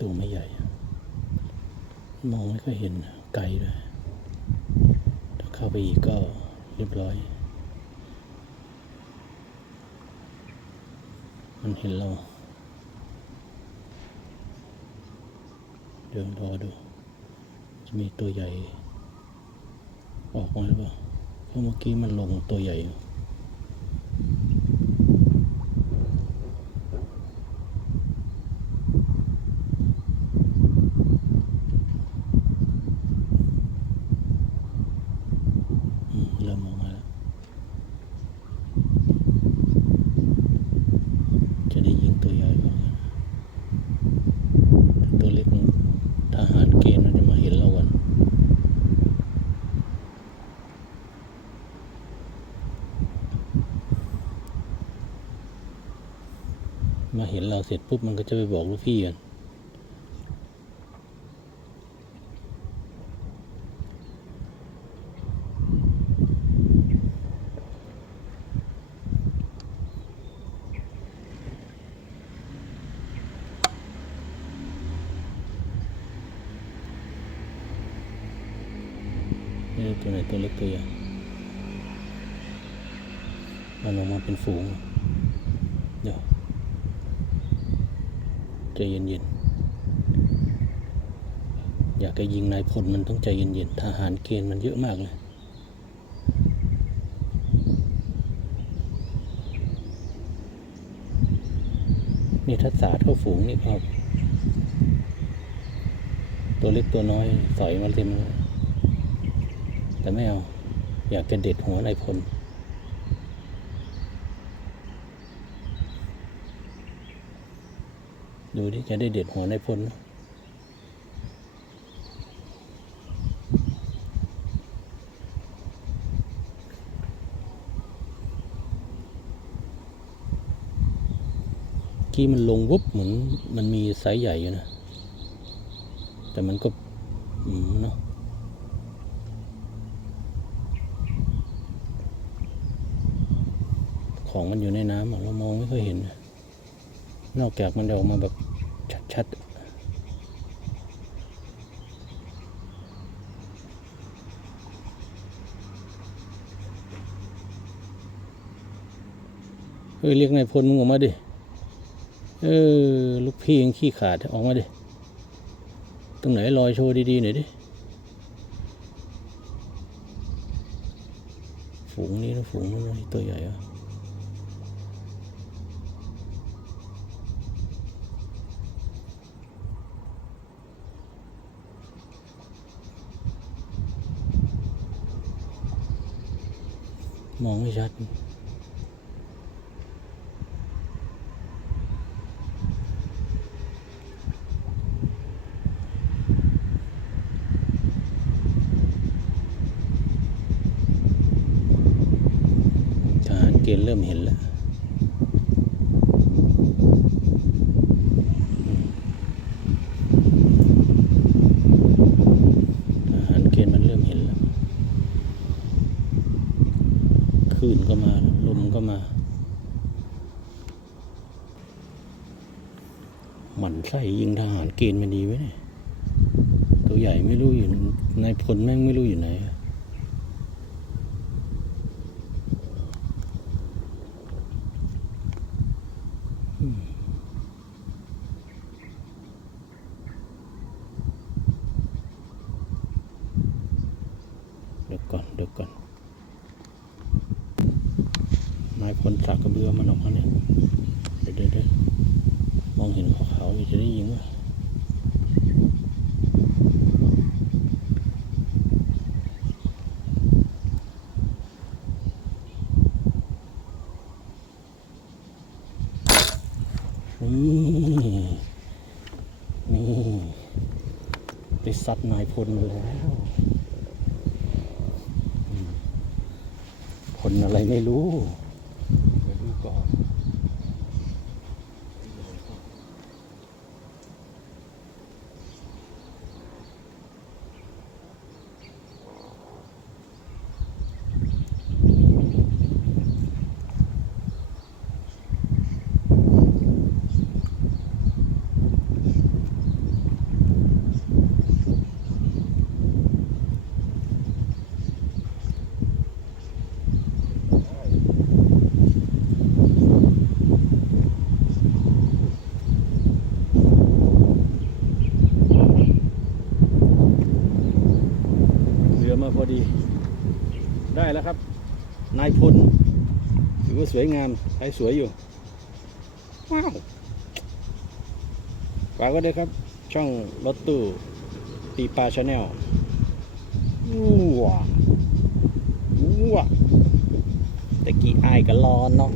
ตัวไม่ใหญ่ มองไม่ค่อยเห็นไกลด้วยถ้าเข้าไปอีกก็เรียบร้อย มันเห็นเรา เดินรอดู จะมีตัวใหญ่ ออกมาหรือเปล่าเพราะเมื่อกี้มันลงตัวใหญ่อยู่ อืมเริ่มออกมาแล้ว จะได้ยิงตัวใหญ่ก่อนถ้าตัวเล็กมันทหารเกณฑ์มันจะมาเห็นเราก่อนมาเห็นเราเสร็จปุ๊บมันก็จะไปบอกลูกพี่กันตัวไหนตัวเล็กตัวใหญ่มันออกมาเป็นฝูงเดี๋ยว ใจเย็นๆ อยากจะยิงนายพลมันต้องใจเย็นๆ ทหารเกณฑ์มันเยอะมากเลยนี่ทัศาสาเข้าฝูงนี่ครับ ตัวเล็กตัวน้อยสอยมาเต็มเลยแต่ไม่เอา อยากจะเด็ดหัวนายพล ดูที่จะได้เด็ดหัวนพลนกี้มันลงวุบเหมือนมันมีไซส์ใหญ่อยู่นะ แต่มันก็เนาะของมันอยู่ในน้ำเรามองไม่ค่อยเห็นนะ นอกจากมันจะออกมาแบบชัดๆเฮ้ยเรียกนายพลมึงออกมาดิ เออ ลูกพี่ยังขี้ขาดออกมาดิ ตรงไหนลอยโชว์ดีๆหน่อยดิ ฝูงนี้นะฝูงนู้นตัวใหญ่อะ มองไม่ชัดทหารเกณฑ์เริ่มเห็นแล้ว ทหารเกณฑ์มันเริ่มเห็นแล้ว คลื่น ก็มา ลมก็มา หมันไส้ยิงทหารเกณฑ์มันดีไว้เนี่ย ตัวใหญ่ไม่รู้อยู่ในายพลแม่งไม่รู้อยู่ไหนเดี๋ยวก่อนเดี๋ยวก่อน นายพลสักกระเบือมันออกมาเนี่ยเดี๋ยวเดี๋ยวเดี๋ยวมองเห็นขาวๆจะได้ยิงว่านี่นี่ไปซัดนายพลมาแล้ว พลอะไรไม่รู้ ไปดูก่อนได้แล้วครับ นายพลถือว่าสวยงามใช้สวยอยู่ว้าวฝากไว้ด้วยครับ ช่องรถตู้ปีปลาชาแนลว้าว้าตะกี้อายก็รอนเนาะ